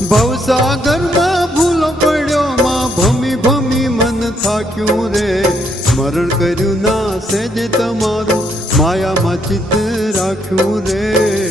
ભવસાગરમાં ભૂલો પડ્યો માં ભમી ભમી મન થાક્યું રે સ્મરણ કર્યું ના સેજે તમારું માયામાં ચિત્ત રાખ્યું રે